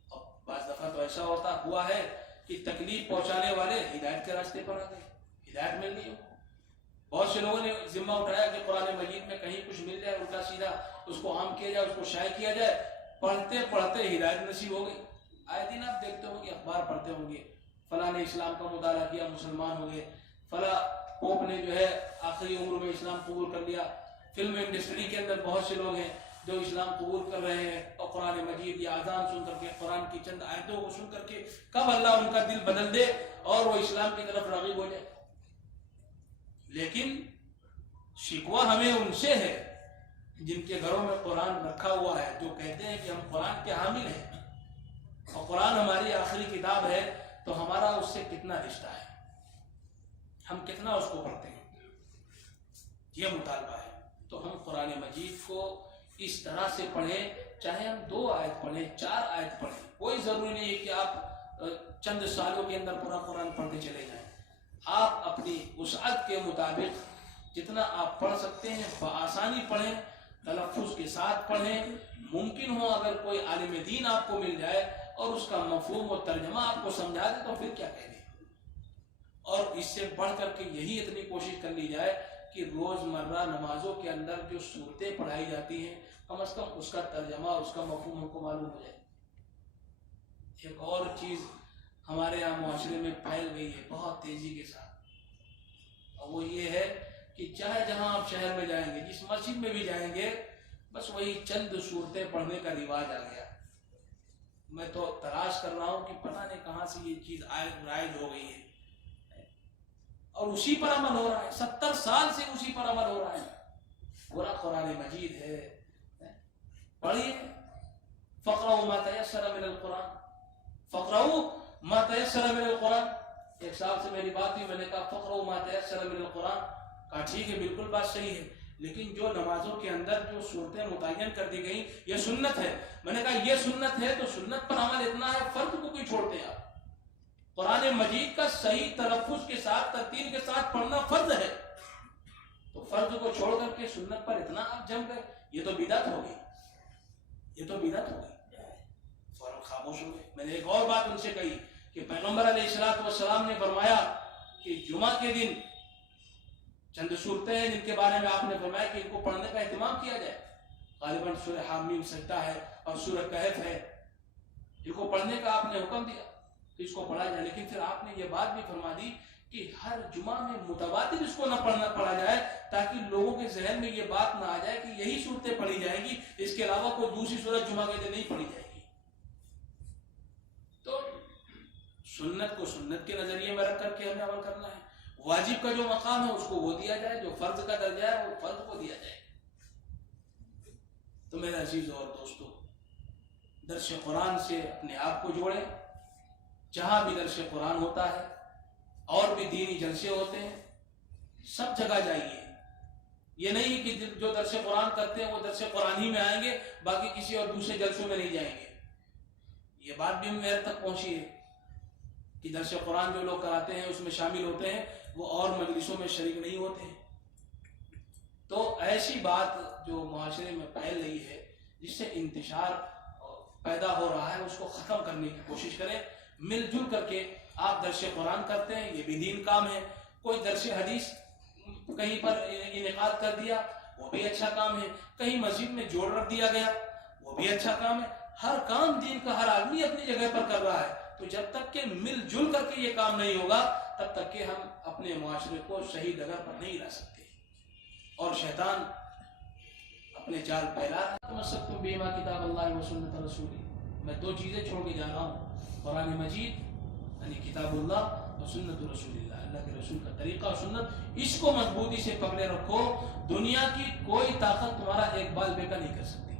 اور بعض دفعہ تو ایسا ہوا ہے کہ تکلیف پہنچانے والے ہدایت کے راستے پر آ گئے، ہدایت مل گئی ہو۔ بہت سے لوگوں نے ذمہ اٹھایا کہ قرآن مجید میں کہیں کچھ مل جائے الٹا سیدھا اس کو عام کیا جائے، اس کو شائع کیا جائے، پڑھتے پڑھتے ہدایت نصیب ہو گئی۔ آئے دن آپ دیکھتے ہوں گے، اخبار پڑھتے ہوں گے، فلاں نے اسلام کا مطالعہ کیا، مسلمان ہو گئے، فلاں پوپ نے جو ہے آخری عمر میں اسلام قبول کر لیا۔ فلم انڈسٹری کے اندر بہت سے لوگ ہیں جو اسلام قبول کر رہے ہیں، اور قرآن مجید یا اذان سن کر کے، قرآن کی چند آیتوں کو سن کر کے کب اللہ ان کا دل بدل دے اور وہ اسلام کی طرف راغب ہو جائے۔ لیکن شکوہ ہمیں ان سے ہے جن کے گھروں میں قرآن رکھا ہوا ہے، جو کہتے ہیں کہ ہم قرآن کے حامل ہیں اور قرآن ہماری آخری کتاب ہے، تو ہمارا اس سے کتنا رشتہ ہے، ہم کتنا اس کو پڑھتے ہیں، یہ مطالبہ ہے۔ تو ہم قرآن مجید کو اس طرح سے پڑھیں، چاہے ہم 2 آیت پڑھیں، 4 آیت پڑھیں، کوئی ضروری نہیں ہے کہ آپ چند سالوں کے اندر پورا قرآن پڑھتے چلے جائیں۔ آپ اپنی وسعت کے مطابق جتنا آپ پڑھ سکتے ہیں بآسانی پڑھیں، تلفظ کے ساتھ پڑھیں۔ ممکن ہو اگر کوئی عالم دین آپ کو مل جائے اور اس کا مفہوم و ترجمہ آپ کو سمجھا دے تو پھر کیا کہنے۔ اور اس سے بڑھ کر کے یہی اتنی کوشش کر لی جائے کہ روزمرہ نمازوں کے اندر جو صورتیں پڑھائی جاتی ہیں کم از کم اس کا ترجمہ، اس کا مفہوم ہم کو معلوم ہو جائے۔ ایک اور چیز ہمارے یہاں معاشرے میں پھیل گئی ہے بہت تیزی کے ساتھ، اور وہ یہ ہے کہ چاہے جہاں آپ شہر میں جائیں گے، جس مسجد میں بھی جائیں گے، بس وہی چند صورتیں پڑھنے کا رواج آ گیا۔ میں تو تلاش کر رہا ہوں کہ پتہ نہیں کہاں سے یہ چیز رائج ہو گئی ہے، اور اسی پر عمل ہو رہا ہے، 70 سال سے اسی پر عمل ہو رہا ہے۔ پورا قرآن مجید ہے، پڑھیے، فقرؤ ما تیسر من القرآن، فقرؤ ما تیسر من القرآن۔ ایک صاحب سے میری بات ہوئی، میں نے کہا فقرؤ ما تیسر من القرآن، کہا ٹھیک ہے، بالکل بات صحیح ہے، لیکن جو نمازوں کے اندر جو صورتیں متعین کر دی گئیں یہ سنت ہے۔ میں نے کہا یہ سنت ہے تو سنت پر عمل اتنا ہے، فرض کو کیوں چھوڑتے ہیں آپ؟ قرآن مجید کا صحیح تلفظ کے ساتھ، ترتیل کے ساتھ پڑھنا فرض ہے، تو فرض کو چھوڑ کر کے سنت پر اتنا آپ جم گئے، یہ تو بدعت ہو گئی، یہ تو بدعت ہو گئی۔ فوراً خاموش ہو گئے۔ میں نے ایک اور بات ان سے کہی کہ پیغمبر علیہ السلام نے فرمایا کہ جمعہ کے دن چند صورتیں ہیں جن کے بارے میں آپ نے فرمایا کہ ان کو پڑھنے کا اہتمام کیا جائے۔ غالباً سورہ حامیم سجدہ ہے اور سورہ کہف ہے، ان کو پڑھنے کا آپ نے حکم دیا کہ اس کو پڑھا جائے، لیکن پھر آپ نے یہ بات بھی فرما دی کہ ہر جمعہ میں متواتر اس کو نہ پڑھا جائے، تاکہ لوگوں کے ذہن میں یہ بات نہ آ جائے کہ یہی صورتیں پڑھی جائیں گی، اس کے علاوہ کوئی دوسری صورت جمعہ کے دن نہیں پڑھی جائے گی۔ تو سنت کو سنت کے نظریے میں رکھ کر کے ہمیں عمل کرنا ہے، واجب کا جو مقام ہے اس کو وہ دیا جائے، جو فرض کا درجہ ہے وہ فرض کو دیا جائے۔ تو میرے عزیز اور دوستو، درس قرآن سے اپنے آپ کو جوڑیں، جہاں بھی درس قرآن ہوتا ہے اور بھی دینی جلسے ہوتے ہیں سب جگہ جائیے۔ یہ نہیں کہ جو درس قرآن کرتے ہیں وہ درس قرآن ہی میں آئیں گے، باقی کسی اور دوسرے جلسوں میں نہیں جائیں گے۔ یہ بات بھی میرے تک پہنچی ہے کہ درس قرآن جو لوگ کراتے ہیں اس میں شامل ہوتے ہیں، وہ اور مجلسوں میں شریک نہیں ہوتے ہیں۔ تو ایسی بات جو معاشرے میں پھیل رہی ہے، جس سے انتشار پیدا ہو رہا ہے، اس کو ختم کرنے کی کوشش کریں۔ مل جل کر کے آپ درس قرآن کرتے ہیں، یہ بھی دین کام ہے۔ کوئی درس حدیث کہیں پر انعقاد کر دیا، وہ بھی اچھا کام ہے۔ کہیں مسجد میں جوڑ رکھ دیا گیا، وہ بھی اچھا کام ہے۔ ہر کام دین کا ہر آدمی اپنی جگہ پر کر رہا ہے، تو جب تک کہ مل جل کر کے یہ کام نہیں ہوگا تب تک کہ ہم اپنے معاشرے کو صحیح ڈگر پر نہیں لا سکتے، اور شیطان اپنے جال پھیلا رہا ہے۔ تمسکتم بما کتاب اللہ و سنت رسول، میں 2 چیزیں چھوڑ کے جا رہا ہوں، قرآن مجید یعنی کتاب اللہ اور سنت رسول اللہ، اللہ کے رسول کا طریقہ اور سنت، اس کو مضبوطی سے پکڑے رکھو۔ دنیا کی کوئی طاقت تمہارا ایک بال بیکا نہیں کر سکتی،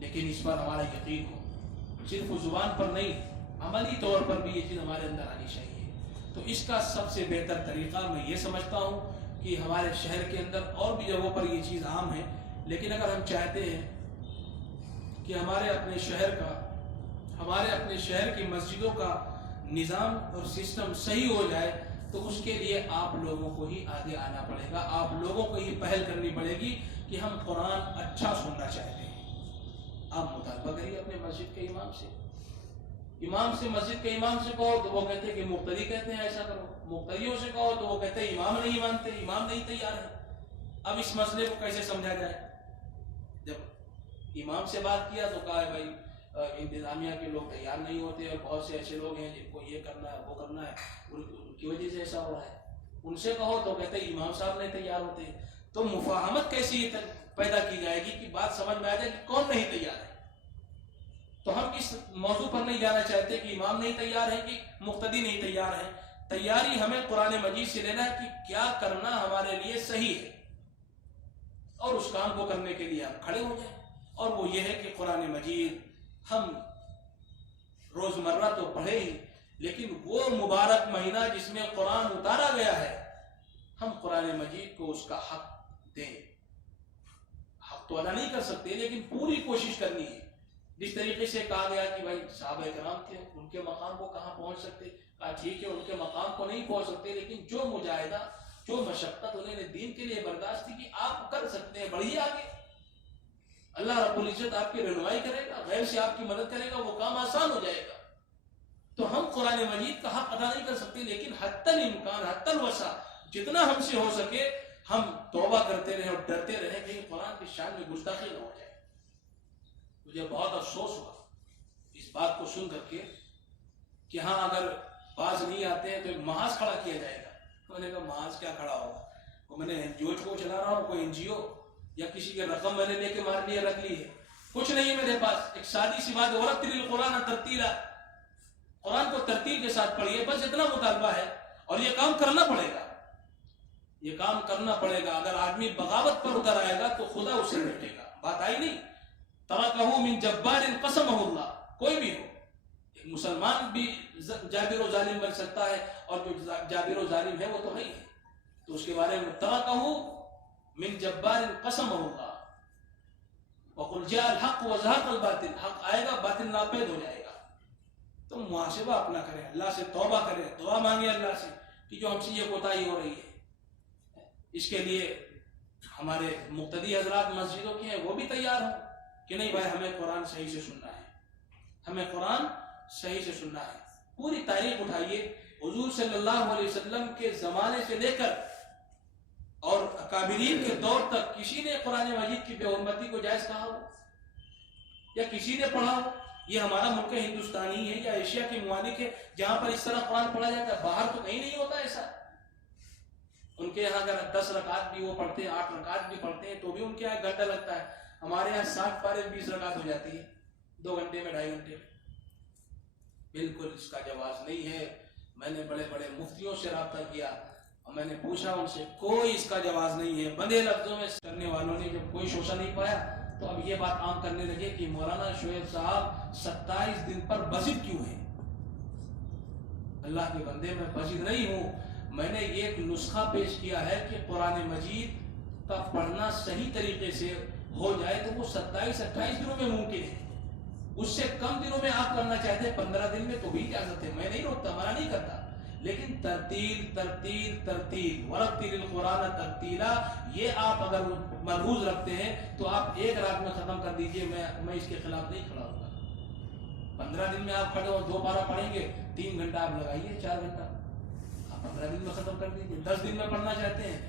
لیکن اس پر ہمارا یقین ہو، صرف زبان پر نہیں، عملی طور پر بھی یہ چیز ہمارے اندر آنی چاہیے۔ تو اس کا سب سے بہتر طریقہ میں یہ سمجھتا ہوں کہ ہمارے شہر کے اندر اور بھی جگہوں پر یہ چیز عام ہے، لیکن اگر ہم چاہتے ہیں کہ ہمارے اپنے شہر کی مسجدوں کا نظام اور سسٹم صحیح ہو جائے، تو اس کے لیے آپ لوگوں کو ہی آگے آنا پڑے گا، آپ لوگوں کو ہی پہل کرنی پڑے گی کہ ہم قرآن اچھا سننا چاہتے ہیں۔ آپ مطالبہ کریے اپنے مسجد کے امام سے، مسجد کے امام سے کہو تو وہ کہتے ہیں کہ مقتدی کہتے ہیں ایسا کرو، مقتدیوں سے کہو تو وہ کہتے ہیں امام نہیں مانتے، امام نہیں تیار ہے۔ اب اس مسئلے کو کیسے سمجھا جائے؟ جب امام سے بات کیا تو کہا ہے بھائی انتظامیہ کے لوگ تیار نہیں ہوتے، اور بہت سے ایسے لوگ ہیں جن کو یہ کرنا ہے وہ کرنا ہے، ان کی وجہ سے ایسا ہو رہا ہے۔ ان سے کہو تو کہتے ہیں امام صاحب نہیں تیار ہوتے۔ تو مفاہمت کیسی پیدا کی جائے گی کہ بات سمجھ میں آ جائے کہ کون نہیں تیار ہے؟ تو ہم اس موضوع پر نہیں جانا چاہتے کہ امام نہیں تیار ہے کہ مقتدی نہیں تیار ہے۔ تیاری ہمیں قرآن مجید سے لینا ہے کہ کیا کرنا ہمارے لیے صحیح ہے، اور اس کام کو کرنے کے لیے ہم کھڑے ہو جائیں۔ اور وہ یہ ہے کہ قرآن مجید ہم روزمرہ تو پڑھے ہی، لیکن وہ مبارک مہینہ جس میں قرآن اتارا گیا ہے، ہم قرآن مجید کو اس کا حق دیں۔ حق تو ادا نہیں کر سکتے، لیکن پوری کوشش کرنی ہے۔ جس طریقے سے کہا گیا کہ بھائی صحابہ کرام تھے، ان کے مقام کو کہاں پہنچ سکتے؟ کہا ٹھیک ہے ان کے مقام کو نہیں پہنچ سکتے، لیکن جو مجاہدہ، جو مشقت انہوں نے دین کے لیے برداشت کی آپ کر سکتے ہیں، بڑھیے آگے۔ اللہ رب العزت آپ کی رہنمائی کرے گا، غیر سے آپ کی مدد کرے گا، وہ کام آسان ہو جائے گا۔ تو ہم قرآن مجید کا حق ادا نہیں کر سکتے، لیکن حتی الامکان، حتی الوسع، جتنا ہم سے ہو سکے ہم توبہ کرتے رہیں اور ڈرتے رہیں کہ قرآن کی شان میں گستاخی نہ ہو جائے۔ مجھے بہت افسوس ہوا اس بات کو سن کر کے کہ ہاں اگر باز نہیں آتے ہیں تو ایک محاذ کھڑا کیا جائے گا۔ میں نے کہا محاذ کیا کھڑا ہوگا؟ وہ میں نے NGO کو چلا رہا ہوں، کوئی NGO یا کسی کے رقم میں نے لے کے مار لیا رکھ لی ہے، کچھ نہیں ہے میرے پاس۔ ایک سادی سی بات، ورتل القرآن ترتیلا، قرآن کو ترتیل کے ساتھ پڑھیے، بس اتنا مطالبہ ہے۔ اور یہ کام کرنا پڑے گا، یہ کام کرنا پڑے گا۔ اگر آدمی بغاوت پر اتر آئے گا تو خدا اسے لوٹے گا۔ بات آئی نہیں؟ ترکہ من جبار قسمہ اللہ، کوئی بھی ہو، ایک مسلمان بھی جابر و ظالم بن سکتا ہے، اور جو جابر و ظالم ہے وہ تو ہے ہی ہے۔ تو اس کے بارے میں ترکہ من جبار قسمہ اللہ وقل جاء الحق وزهق الباطل، حق آئے گا، باطل ناپید ہو جائے گا۔ تو محاسبہ اپنا کریں، اللہ سے توبہ کریں، دعا مانگیں اللہ سے کہ جو ہم سے یہ کوتاہی ہو رہی ہے۔ اس کے لیے ہمارے مقتدی حضرات مسجدوں کے ہیں، وہ بھی تیار ہوں کہ نہیں بھائی ہمیں قرآن صحیح سے سننا ہے، ہمیں قرآن صحیح سے سننا ہے۔ پوری تاریخ اٹھائیے، حضور صلی اللہ علیہ وسلم کے زمانے سے لے کر اور اکابرین کے دور تک کسی نے قرآن مجید کی بے حرمتی کو جائز کہا ہو یا کسی نے پڑھا ہو؟ یہ ہمارا ملک ہندوستانی ہے یا ایشیا کے ممالک ہے جہاں پر اس طرح قرآن پڑھا جاتا ہے، باہر تو کہیں نہیں ہوتا ایسا۔ ان کے یہاں اگر 10 رکعت بھی وہ پڑھتے ہیں، 8 رکعت بھی پڑھتے ہیں، تو بھی ان کے یہاں گھنٹہ لگتا ہے۔ ہمارے یہاں 60 پارے 20 رکعت ہو جاتی ہے 2 گھنٹے میں، 2.5 گھنٹے میں۔ بالکل اس کا جواز نہیں ہے۔ میں نے بڑے بڑے مفتیوں سے رابطہ کیا اور میں نے پوچھا ان سے، کوئی اس کا جواز نہیں ہے۔ بندے لفظوں میں کرنے والوں نے جب کوئی شوشہ نہیں پایا تو اب یہ بات عام کرنے لگے کہ مولانا شعیب صاحب 27 دن پر بضد کیوں ہیں؟ اللہ کے بندے، میں بضد نہیں ہوں، میں نے ایک نسخہ پیش کیا ہے کہ قرآن مجید کا پڑھنا صحیح طریقے سے ہو جائے تو وہ 27-28 دنوں میں ممکن ہے۔ اس سے کم دنوں میں آپ کرنا چاہتے ہیں 15 دن میں تو بھی اجازت ہے، میں نہیں روکتا، منع نہیں کرتا، لیکن ترتیل ترتیل ترتیل، ورتل القرآن ترتیلا، یہ آپ اگر ملحوظ رکھتے ہیں تو آپ ایک رات میں ختم کر دیجئے، میں اس کے خلاف نہیں کھڑا ہوگا۔ 15 دن میں آپ کھڑے ہو 2 پارہ پڑھیں گے، 3 گھنٹہ آپ لگائیے، 4 گھنٹہ آپ 15 دن میں ختم کر دیجئے۔ 10 دن میں پڑھنا چاہتے ہیں،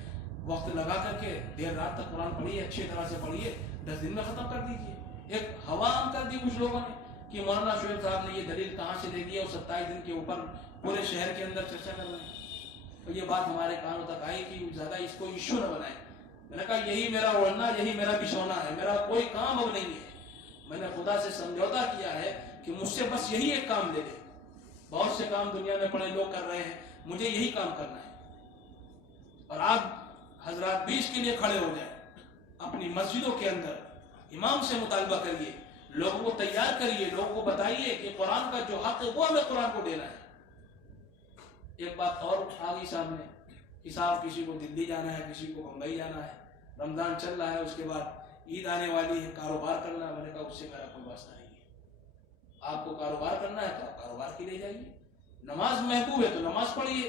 وقت لگا کر کے دیر رات تک قرآن پڑھیے، اچھی طرح سے پڑھیے، 10 دن میں ختم کر دیجئے۔ ایک ہوا عام کر دی کچھ لوگوں نے کہ مولانا شعیب صاحب نے یہ دلیل کہاں سے دے دی اور 27 دن کے اوپر پورے شہر کے اندر چرچا کر رہے ہیں۔ تو یہ بات ہمارے کانوں تک آئی کہ زیادہ اس کو ایشو نہ بنائیں۔ میں نے کہا یہی میرا اوڑھنا، یہی میرا بچھونا ہے، میرا کوئی کام اب نہیں ہے۔ میں نے خدا سے سمجھوتا کیا ہے کہ مجھ سے بس یہی ایک کام لے لے۔ بہت سے کام دنیا میں پڑے لوگ کر رہے ہیں، مجھے یہی کام کرنا ہے۔ اور آپ حضرات بھی اس کے لیے کھڑے ہو جائیں، اپنی مسجدوں کے اندر امام سے مطالبہ کریے، لوگوں کو تیار کریے، لوگوں کو بتائیے کہ قرآن کا جو حق ہے وہ ہمیں قرآن کو دینا ہے۔ ایک بات اور آ گئی سامنے کہ صاحب کسی کو دلی جانا ہے، کسی کو بمبئی جانا ہے، رمضان چل رہا ہے، اس کے بعد عید آنے والی ہے، کاروبار کرنا ہے۔ میں نے کہا اس سے میرا کوئی واسطہ نہیں ہے۔ آپ کو کاروبار کرنا ہے تو آپ کاروبار کے لیے جائیے، نماز محبوب ہے تو نماز پڑھیے،